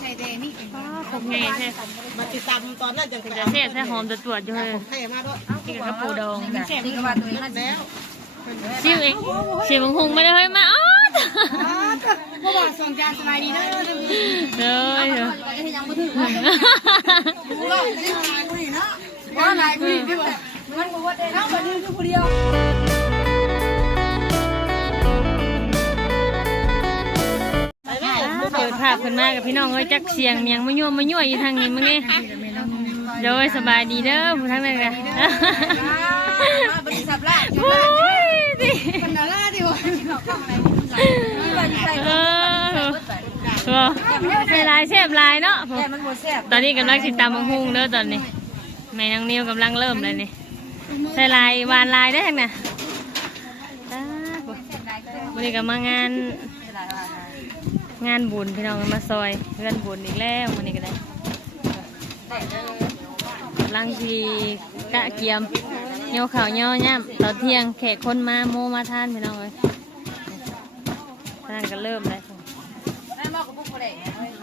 ใส่แดงนี่คงไงใช่มาติดตามตอนนั้นจัง จะแซ่บแซ่หอมจะตรวจอยู่เลย ให้มาด้วย กินกับปูดอง นี่ก็ว่าตัวนี้ แล้ว ชิมเองชิมหงไม่ได้เฮ้ยมาอ๋อ เพราะว่าส่งจานสบายดีเด้อ เลยยังไม่ถึงว่าสิเนาะว่าหลายคนนี่ว่ามันบ่ว่าได้เนาะบ่ยืนอยู่ผู้เดียวเปิดภาพขึ้นมากับพี่น้องเอ้ยจักเสียงเมียงมายั่วอยู่ทางนี้มึงนี่โดยสบายดีเด้อผู้ทั้งนั้นกันบริษัทแรก โอ้ยดิ กันดาราดิวะ ใส่ลายแซ่บลายเนาะ แต่มันบ่แซ่บ ตอนนี้กำลังติดตามมังหุงเด้อตอนนี้แม่นางนิวกำลังเริ่มเลยนี่ใส่ลายวานลายได้ทั้งน่ะวันนี้ก็มางานบุญพี่น้องมาซอยเพื่อนบุญอีกแล้ววันนี้ก็ได้กำลังที่กะเกียมเงี้ยวข่าวเงี้ยวย่ำตอนเที่ยงแขกคนมาโมมาทานพี่น้องเลยนั่นก็เริ่มเลย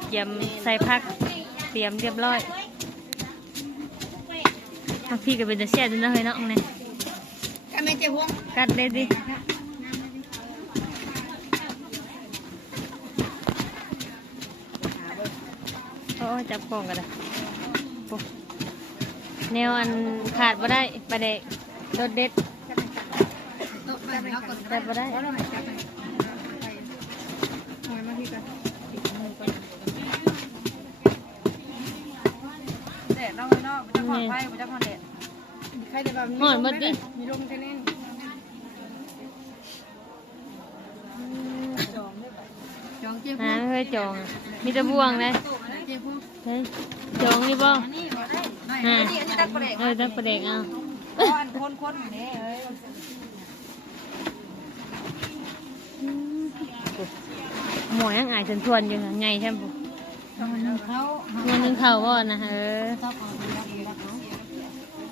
เกียมใส่ผักเตรียมเรียบร้อยบางทีก็เป็นจะแช่ด้วยนะเฮ้ยเนาะเนี่ย กันไม่เจ็บหัว กัดได้ดิโอ้จับกล้องกันเลยแนวอันขาดบ่ได้ประเดกโดดเด็ดแต่บ่ได้แดดเนาะเนาะมันจะผ่อนไฟมันจะผ่อนแดดใครได้แบบมีลมแค่นี้จองเจ็บ เคยจองมีตะบวงเลยเฮ้ยจองนี่บ่นี่ตักประเด็ก ตักประเด็กเอา คนนี่เอ้ย หมอยังอายจนทวนอยู่ไงใช่ไหมเขาเงินหนึ่งเข่าบ่นะ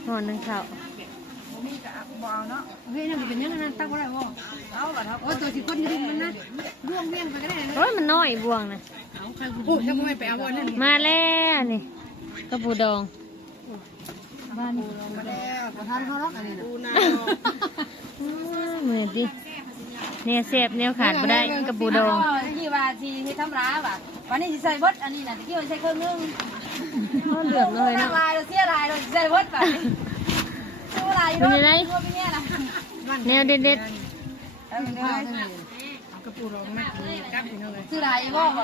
หมอหนึ่งเข่า มีกะบ่เอาเนาะเฮ้ยนั่นเป็นยังไงนั่นตักอะไรบ่เอาล่ะครับโอ้ตัวสิคนยืนมันนะร่วงเลี้ยงไปก็ได้นะ โอ้ยมันน้อยบวงนะ เอาใครพูดจะไม่ไปเอาอันนั้น มาแล้วนี่กระปูดอง บ้านมาแล้วประธานเขาล็อกอันนี้นะ ดูนา เหมือนดิเนี่ยเสพเนี่ยขาดไม่ได้กระปูดอง ที่ว่าที่ทำร้ายว่ะวันนี้ใส่บดอันนี้นะที่ว่าใส่เครื่องนึง เหลือมเลยนะ ลายเราเสียลายเราใส่บดไปซื้อลายด้วยตัวเป็นเนี่ยนะ แนวเด็ด กระปูรองมากกับอยู่เลยซื้อลายบ่บ่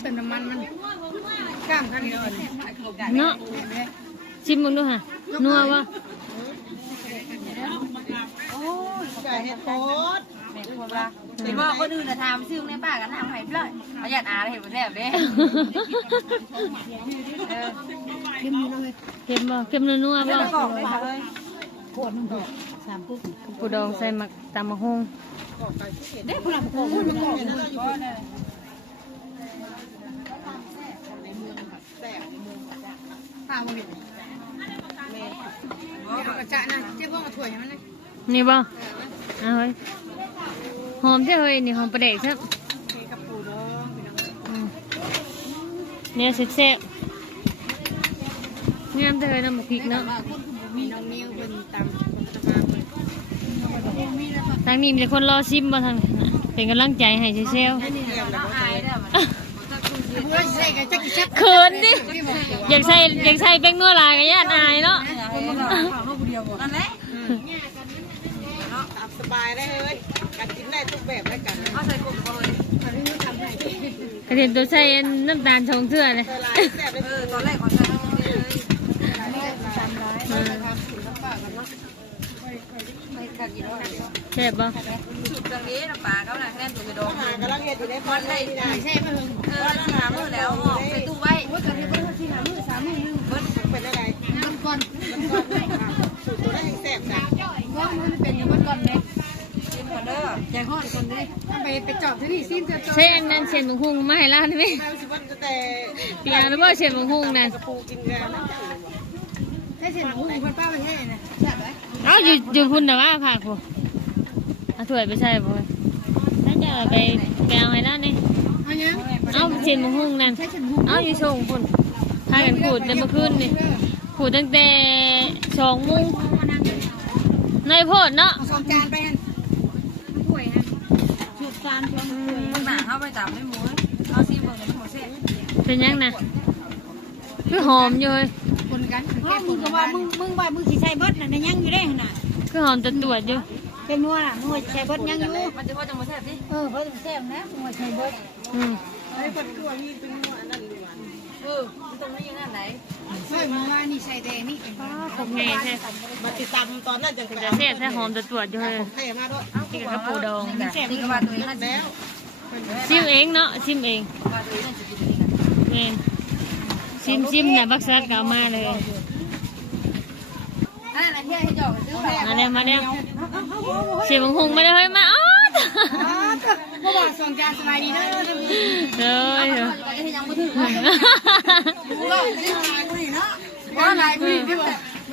เติมน้ำมันมันกล้ามกันเลย เนาะชิมมึงดูฮะนัววะ โอ้ย ไก่เห็ดโต๊ด แม่คนว่าเห็นว่าคนอื่นจะทำซื้อในป้ากันทำให้เลยประหยัดอาเห็นแซ่บเด้เข้มนี่เลย เค็มบ่เค็มนัวบ่ กล่องเลยค่ะเลยขวดนึง3ปุ๊บ กระปูดองใส่หมักตำมะฮง เด็กคนละกล่องมันกล่องนึงก็ได้ข้าวมันนี่กระจายนะเจ๊พ่อมาถ้วยมันเลย นี่บ่เอาเฮ้ยหอมใช่เฮ้ยนี่หอมประเดกใช่ กับปูดองเนี่ยแซ่บงามแต่เฮ้ยน้ำหมกพริกเนาะ มีน้องนิ้วเป็นตำ ทางนี้มีแต่คนรอชิมบ่ทางนี้เป็นกำลังใจให้เซล เขินดิอยากใส่แป้งนัวลายกับญาติอายเนาะ นั่นแหละ ตามสบายได้เลยกันกินได้ทุกแบบได้กัน เอาใส่กบเลย กระเทียมตัวใส่น้ำตาลชงเทื่อเลย เวลาแซ่บเลย ตอนแรกขอใส่เลยไม่ขาดกี่ร้อย แซ่บบ่ สูตรตรงนี้น้ำปลาเขาน่ะแค่ตัวกระโดด หากำลังเห็ดอยู่ในบ้านได้ที่ไหน ใช่ไหมที่หามือแล้วออกใส่ตู้ไว้ว่าจะให้เพิ่มที่หามือ3 มื้อนึง เบิ้ลเป็นอะไร มันก่อน สูตรตัวได้แซ่บจ้ะ ว่ามันเป็นอยู่มันก่อนเลยกินก่อนเด้อใจห้อนก่อนเลยไปจอบที่นี่ซิมจะจอบ เส้นนั่นเส้นบงฮุงมาให้ร้านไหม แม่สิวันจะแต่ เปียงแล้วบ่เส้นบงฮุงนั่น กระปูกินกันนั่นจ้ะ ให้เสร็จหูคนป้าไปให้นะแซ่บไหม เอาอยู่พุ่นแต่ว่าผักผู้เอาถ้วยไปใส่บ่นั่นจะไปเอาให้ร้านนี่ เอาเนี้ยไป เอาเช่นมะฮุ่งนั่นเอาอยู่ชงพุ่นพากันขูดแต่เมื่อคืนนี่ขูดตั้งแต่2 โมงในโพดเนาะ เอาสองจานไปกันป่วยฮะจุดจานเพื่อนป่วยหนาเข้าไปจับไม่หมูเอาซีเบิร์กันหัวเส้น เป็นยังนะคือหอมอยู่เลย คนกันมึงก็ว่ามึงว่ามึงสิใช้เบิดน่ะในยังอยู่ได้ขนาด คือหอมจะตรวจอยู่ เป็นนัวล่ะมึงใช้เบิดยังอยู่มันจะพอจะมาแซ่บดิเพราะจะแซ่บนะมึงใช้เบิด ไอ้คนตัวนี้เป็นหัวนั่นดีกว่า มันตรงนี้ยังไงไหนเฮ้ยมึงว่านี่ใช้แดงนี่ ผมไงใช่ มาติดตามตอนนั้นจัง จะแซ่บแท้หอมจะตรวจอยู่เลย ให้มาด้วย กินกับกระปูดอง แซ่บนี่ก็ว่าตัวนี้นั่น แล้ว ชิมเองเนาะชิมเอง ว่าตัวนี้นั่นจะกินตัวนี้นะ นี่ชิมน่ะบักซัดก็เอามาเลย อันนั้นที่ให้จอกซื้อไป มาแล้วเสียบงหงมาเลยมาอ๋อ เพราะว่าส่งจานสบายดีเด้อ เลย ยังไม่ถึงกูก็ไม่ได้ทานกูนี่เนาะว่าอะไรกูนี่พี่บอก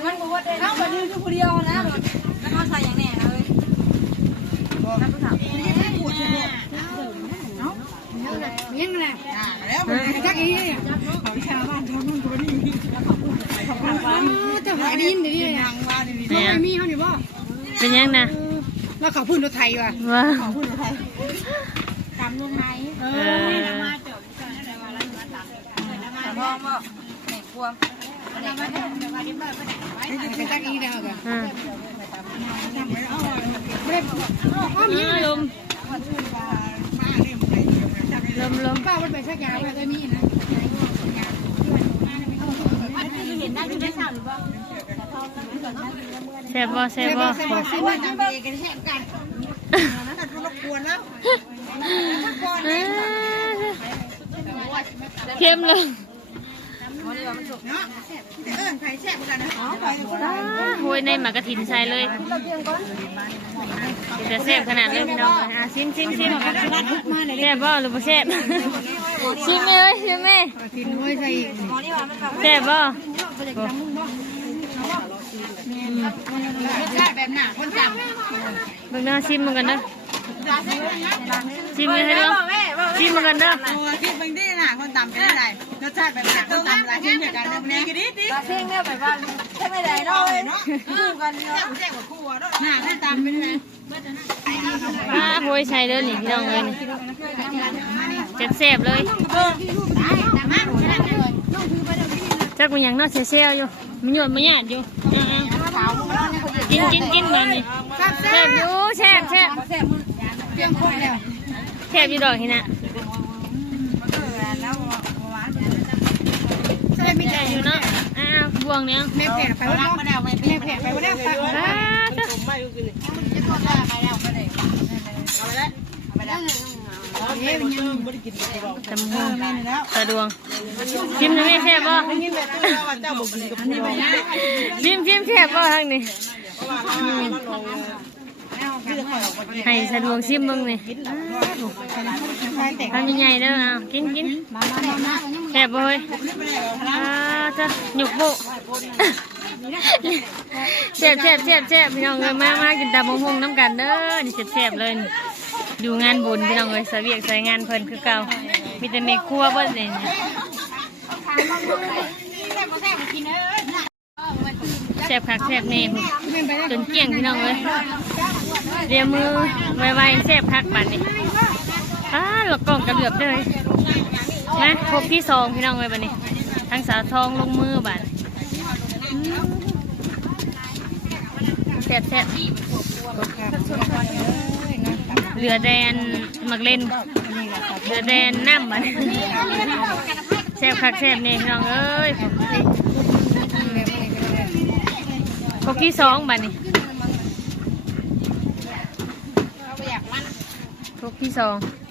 มันบอกว่าเท่ากับนี่คือคนเดียวนะแล้วเขาใส่อย่างแน่เลยน้ำผู้สาวนี่ไม่ปวดหัวเนาะยังไงแล้วมันจักอีเขาชาวบ้านชาวนู่นตัวนี้ขอบคุณครับจะหาดินเดี๋ยวนี้เลยทางว่าเดี๋ยวนี้ไม่มีเขาอยู่บ่ เป็นยังนะ แล้วเขาพูดรถไทยว่ะ ว้า เขาพูดรถไทยตามลงไหนมาจบมองบ่แหน่กลัวแหน่ไปจักอีเดียวกันลมป้ามันไปชักยาไปตัวนี้นะเห็นได้ที่ได้สาวหรือเปล่า แซ่บบ่แซ่บบ่ ซื้อมาจังเบกันแซ่บกันนั่นก็รบกวนแล้วเข้มเลยโอ้ยในหมากกระถินใส่เลยจะแซ่บขนาดเลยพี่น้องชิมแซ่บบ่หรือบ่แซ่บชิมเลยชิมไหมแซ่บบ่แบบหนาคนจำ เบิ่งหน้าชิมมันกันเด้อชิมเลยให้เด้อชิมมันกันเด้อ คิดบางทีน่ะคนตำเป็นอะไรรสชาติแบบไหนคนตำอะไรชิ้นเดียวกันเนี่ยกินดิ ปลาเส้นเนี่ยแบบว่าใช่ไม่ได้เนาะคู่กันเนาะ แซ่บกว่าคู่อ่ะเนาะ หน้าคนตำเป็นไง โอ้ยใส่เด้อนี่พี่น้องเลยนี่แซ่บเลยจักมันยังน่าเซลอยู่มันหยดมันหยาดอยู่กินเลยนี่แซ่บอยู่แซ่บเพียงคนแล้ว แซ่บอยู่ดอกนี่นะ แล้วหวาน แซ่บมีใจอยู่เนาะบวงเนี้ย แม่แผลไปว่าแล้วแม่แผลไปว่าแล้วไปว่าแล้ว ผมไม่รู้กินเลย ไปแล้วไปเลย เอาไปแล้วไปแล้วเฮ้ยมันยังไม่ได้กินเลย จำหูสะดวงชิมนะแม่แซ่บบ่ กินแบบนี้แล้วเจ้าบอกกินกับผู้ใหญ่ ชิมแซ่บบ่ทางนี้ เพราะว่ามันลงให้สะดวกชิมมึงนี่ทำใหญ่ๆเด้อกินแซ่บบ่เฮ้ยจะหยุกบุแซ่บพี่น้องเลยมากินตาบงพงน้ำกันเด้อนี่แซ่บเลยดูงานบุญพี่น้องเลยสเวียกใส่งานเพิ่นคือเก่ามีแต่เมฆครัวเบิ่นเลยแซ่บคักแซ่บแน่จนเกี่ยงพี่น้องเลยเรียมือไวๆแซ่บคักบัดนี้หลอกกล่องกระเหลือบเลยนะพบที่2พี่น้องเลยบัดนี้ทั้งสาวทองลงมือบัดแซ่บเหลือแดนหมักเล่นเหลือแดนน้ำบัดแซ่บคักแซ่บนี่พี่น้องเอ้ยพบที่2บัดนี้พบที่2